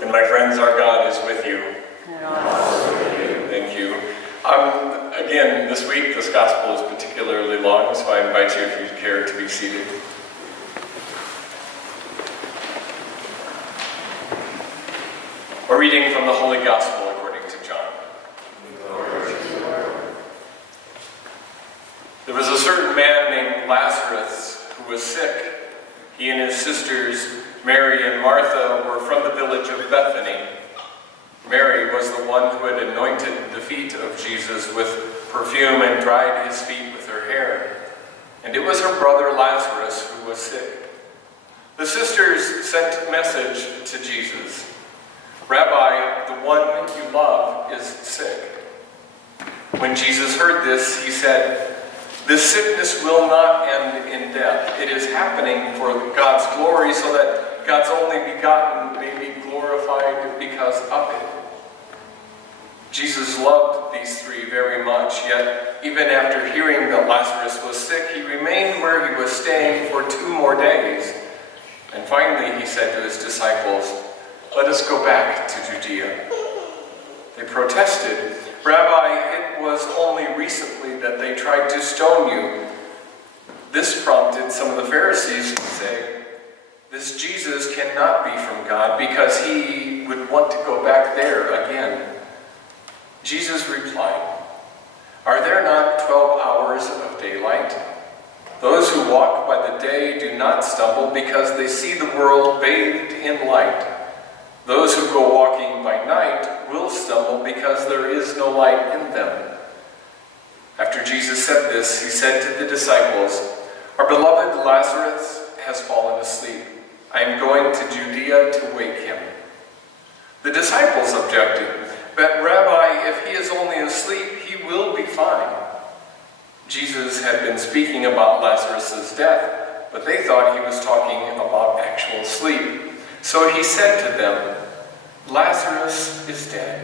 And my friends, our God is with you. Thank you. Again, this week, this gospel is particularly long, so I invite you, if you care, to be seated. A reading from the Holy Gospel according to John. There was a certain man named Lazarus who was sick. He and his sisters, Mary and Martha, were from the village of Bethany. Mary was the one who had anointed the feet of Jesus with perfume and dried his feet with her hair. And it was her brother Lazarus who was sick. The sisters sent a message to Jesus. "Rabbi, the one you love is sick." When Jesus heard this, he said, "This sickness will not end in death. It is happening for God's glory, so that God's only begotten may be glorified because of it." Jesus loved these three very much, yet even after hearing that Lazarus was sick, he remained where he was staying for 2 more days. And finally he said to his disciples, "Let us go back to Judea." They protested, "Rabbi, it was only recently that they tried to stone you." This prompted some of the Pharisees to say, "This Jesus cannot be from God, because he would want to go back there again." Jesus replied, "Are there not 12 hours of daylight? Those who walk by the day do not stumble because they see the world bathed in light. Those who go walking by night will stumble because there is no light in them." After Jesus said this, he said to the disciples, "Our beloved Lazarus has fallen asleep. I am going to Judea to wake him." The disciples objected, "But Rabbi, if he is only asleep, he will be fine." Jesus had been speaking about Lazarus' death, but they thought he was talking about actual sleep. So he said to them, "Lazarus is dead.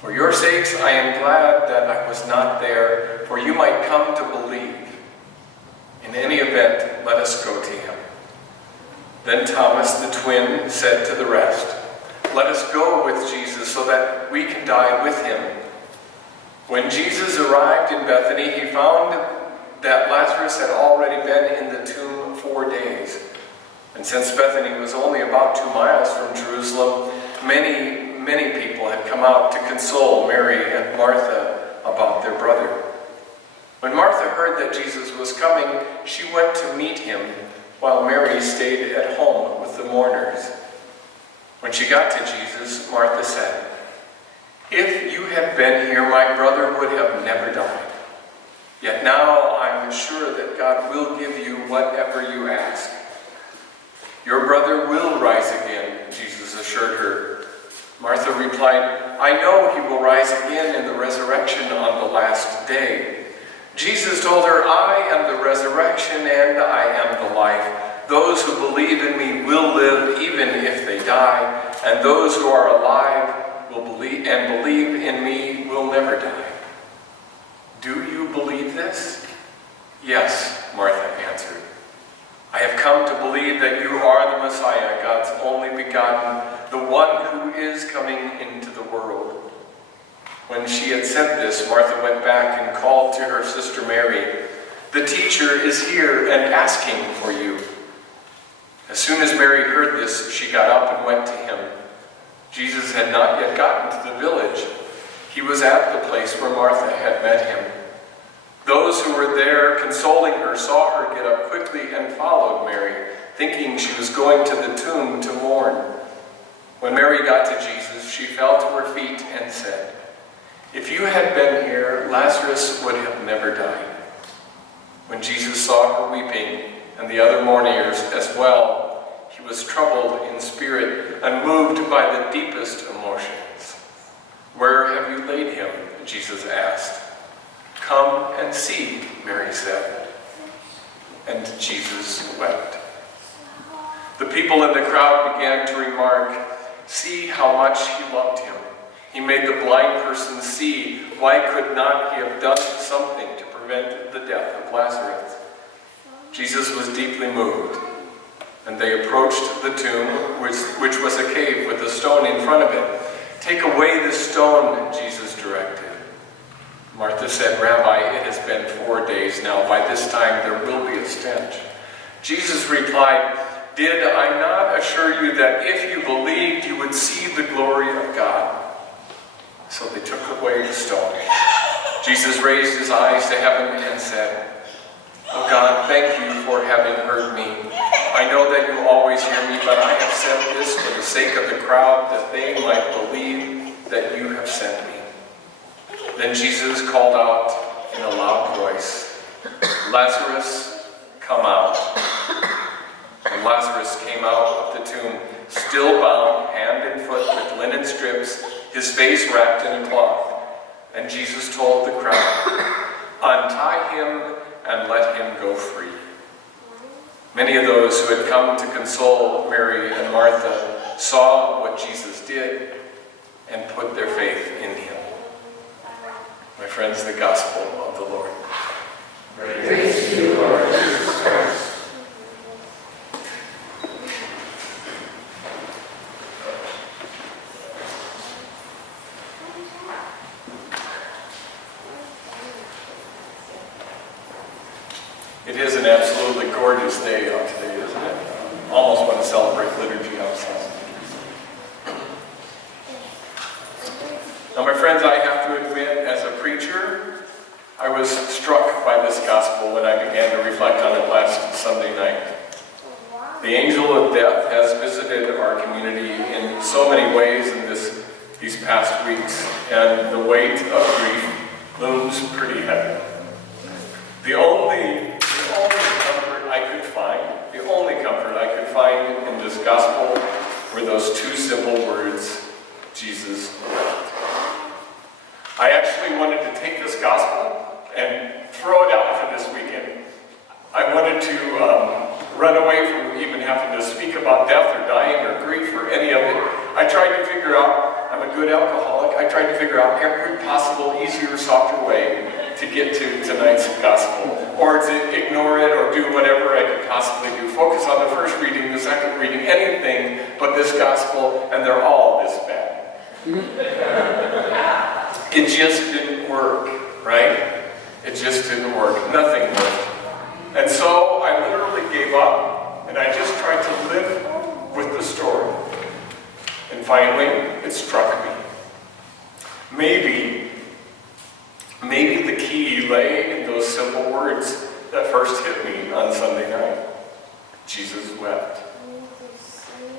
For your sakes I am glad that I was not there, for you might come to believe. In any event, let us go to him." Then Thomas the twin said to the rest, "Let us go with Jesus so that we can die with him." When Jesus arrived in Bethany, he found that Lazarus had already been in the tomb 4 days. And since Bethany was only about 2 miles from Jerusalem, many people had come out to console Mary and Martha about their brother. When Martha heard that Jesus was coming, she went to meet him, while Mary stayed at home with the mourners. When she got to Jesus, Martha said, "If you had been here, my brother would have never died. Yet now I'm sure that God will give you whatever you ask." "Your brother will rise again," Jesus assured her. Martha replied, "I know he will rise again in the resurrection on the last day." Jesus told her, "I am the resurrection and I am the life. Those who believe in me will live even if they die, and those who are alive will believe in me will never die." "Do you believe this?" "Yes," Martha answered. "I have come to believe that you are the Messiah, God's only begotten, the one who is coming into the world." When she had said this, Martha went back and called to her sister Mary, "The teacher is here and asking for you." As soon as Mary heard this, she got up and went to him. Jesus had not yet gotten to the village. He was at the place where Martha had met him. Those who were there consoling her saw her get up quickly and followed Mary, thinking she was going to the tomb to mourn. When Mary got to Jesus, she fell to her feet and said, "If you had been here, Lazarus would have never died." When Jesus saw her weeping, and the other mourners as well, he was troubled in spirit and moved by the deepest emotions. "Where have you laid him?" Jesus asked. "Come and see," Mary said. And Jesus wept. The people in the crowd began to remark, "See how much he loved him. He made the blind person see. Why could not he have done something to prevent the death of Lazarus?" Jesus was deeply moved, and they approached the tomb, which was a cave with a stone in front of it. "Take away the stone," Jesus directed. Martha said, "Rabbi, it has been 4 days now. By this time there will be a stench." Jesus replied, "Did I not assure you that if you believed, you would see the glory of God?" So they took away the stone. Jesus raised his eyes to heaven and said, "Oh God, thank you for having heard me. I know that you always hear me, but I have said this for the sake of the crowd, that they might believe that you have sent me." Then Jesus called out in a loud voice, "Lazarus, come out." And Lazarus came out of the tomb, still bound hand and foot with linen strips, his face wrapped in a cloth. And Jesus told the crowd, "Untie him and let him go free." Many of those who had come to console Mary and Martha saw what Jesus did and put their faith in him. My friends, the gospel of the Lord. Praise to you, Lord Jesus Christ. It is an absolutely gorgeous day out today, isn't it? Almost want to celebrate liturgy outside. Now, my friends, I have to admit, as a preacher, I was struck by this gospel when I began to reflect on it last Sunday night. The angel of death has visited our community in so many ways in these past weeks, and the weight of grief looms pretty heavy. The only comfort I could find in this gospel were those two simple words, Jesus wept. I actually wanted to take this gospel and throw it out for this weekend. I wanted to run away from even having to speak about death or dying or grief or any of it. I tried to figure out, I'm a good alcoholic, I tried to figure out every possible easier, softer way to get to tonight's gospel, or to ignore it or do whatever I could possibly do. Focus on the first reading, the second reading, anything but this gospel, and they're all this bad. It just didn't work, right? It just didn't work. Nothing worked. And so I literally gave up, and I just tried to live with the story. And finally, it struck me. Maybe the key lay in those simple words that first hit me on Sunday night. Jesus wept.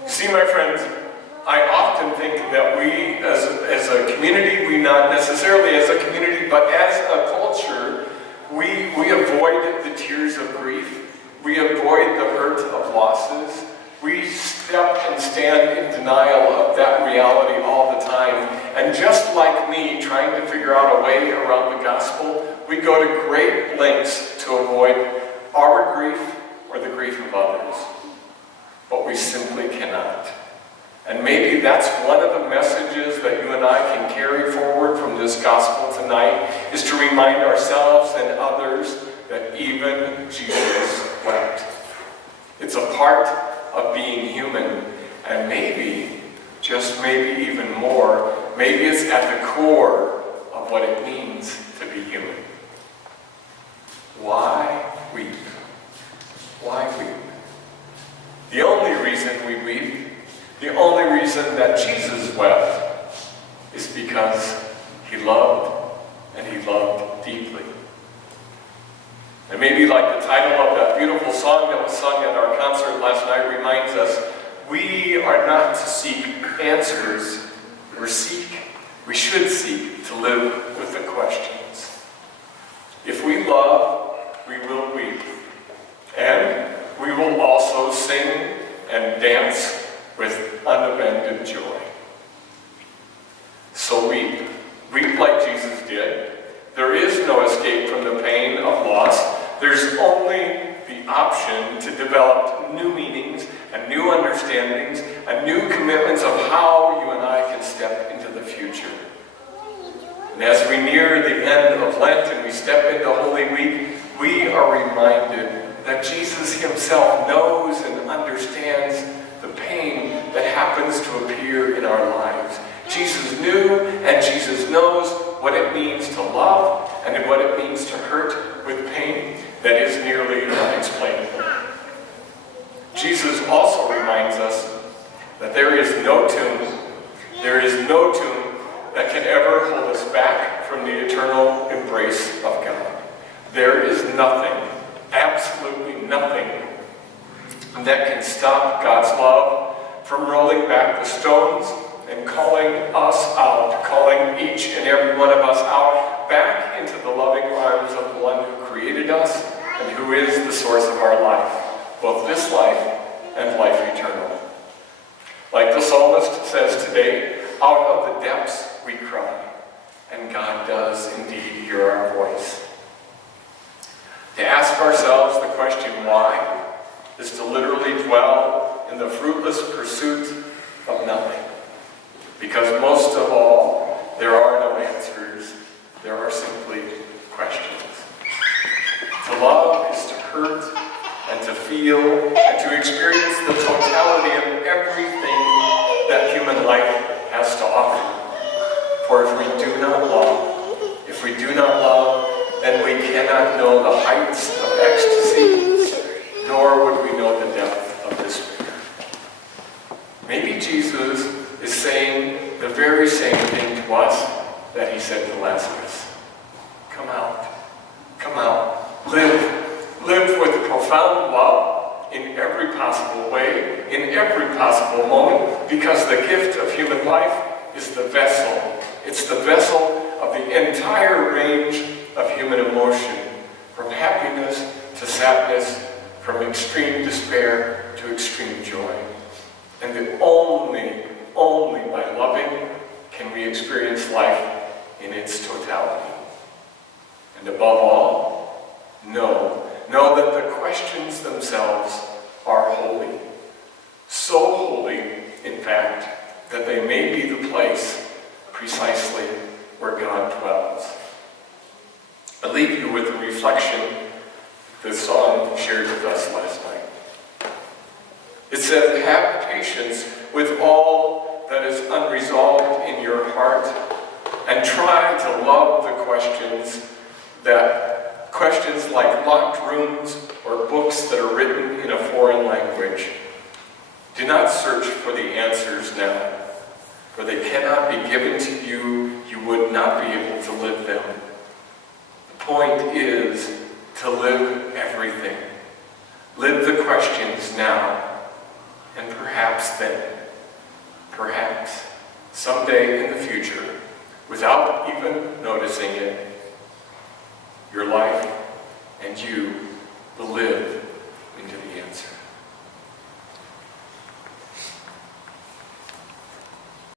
See, my friends, I often think that we as a community, we not necessarily as a community, but as a culture, we avoid the tears of grief. We avoid the hurt of losses. We step and stand in denial of that reality all the time. And just like me, trying to figure out a way around the gospel, we go to great lengths to avoid our grief or the grief of others. But we simply cannot. And maybe that's one of the messages that you and I can carry forward from this gospel tonight, is to remind ourselves and others that even Jesus wept. It's a part of being human, and maybe, just maybe even more, maybe it's at the core of what it means to be human. Why weep? Why weep? The only reason we weep, the only reason that Jesus wept, is because he loved, and he loved deeply. And maybe like the title of that beautiful song that was sung at our concert last night reminds us, we are not to seek answers, we should seek to live with the questions. If we love, we will weep. And we will also sing and dance with unabandoned joy. So weep. Weep like Jesus did. There is no escape from the pain of loss. There's only the option to develop new meanings and new understandings and new commitments of how you and I can step into the future. And as we near the end of Lent and we step into Holy Week, we are reminded that Jesus himself knows and understands the pain that happens to appear in our lives. Jesus knew and Jesus knows what it means to love and what it means to hurt with pain that is nearly unexplainable. Jesus also reminds us that there is no tomb that can ever hold us back from the eternal embrace of God. There is nothing, absolutely nothing, that can stop God's love from rolling back the stones and calling us out, calling each and every one of us out back into the loving arms of the one who created us and who is the source of our life, both this life and life eternal. Like the psalmist says today, out of the depths we cry, and God does indeed hear our voice. To ask ourselves the question why is to literally dwell in the fruitless pursuit of nothing. Because most of all, there are no answers, there are simply questions. To love is to hurt and to feel and to experience the totality of everything that human life has to offer. For if we do not love, then we cannot know the heights of ecstasy, nor would we know the depth of despair. Maybe Jesus is saying the very same thing to us that he said to Lazarus. Come out, live with profound love in every possible way, in every possible moment, because the gift of human life is the vessel. It's the vessel of the entire range of human emotion, from happiness to sadness, from extreme despair to extreme joy. And that only by loving can we experience life in its totality. And above all, know that the questions themselves are holy. So holy, in fact, that they may be the place precisely where God dwells. I leave you with a reflection the song shared with us last night. It says, have patience with all that is unresolved in your heart, and try to love the questions like locked rooms or books that are written in a foreign language. Do not search for the answers now, for they cannot be given to you. You would not be able to live them. The point is to live everything. Live the questions now, and perhaps then, perhaps someday in the future, without even noticing it, your life and you will live